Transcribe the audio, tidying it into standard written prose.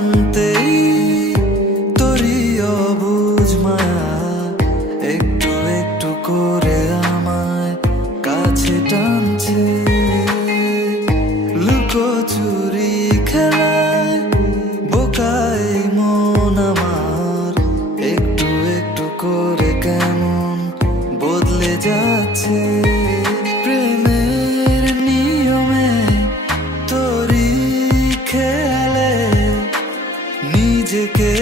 জানতেই তোরই অবুঝ মায়া একটু একটু করে আমায় কাছে টানছে। লুকোচুরি খেলায় বোকাই মন আমার একটু একটু করে কেমন বদলে যাচ্ছে। প্রেমের নিয়মে তোরই খেয়ালে নিজেকে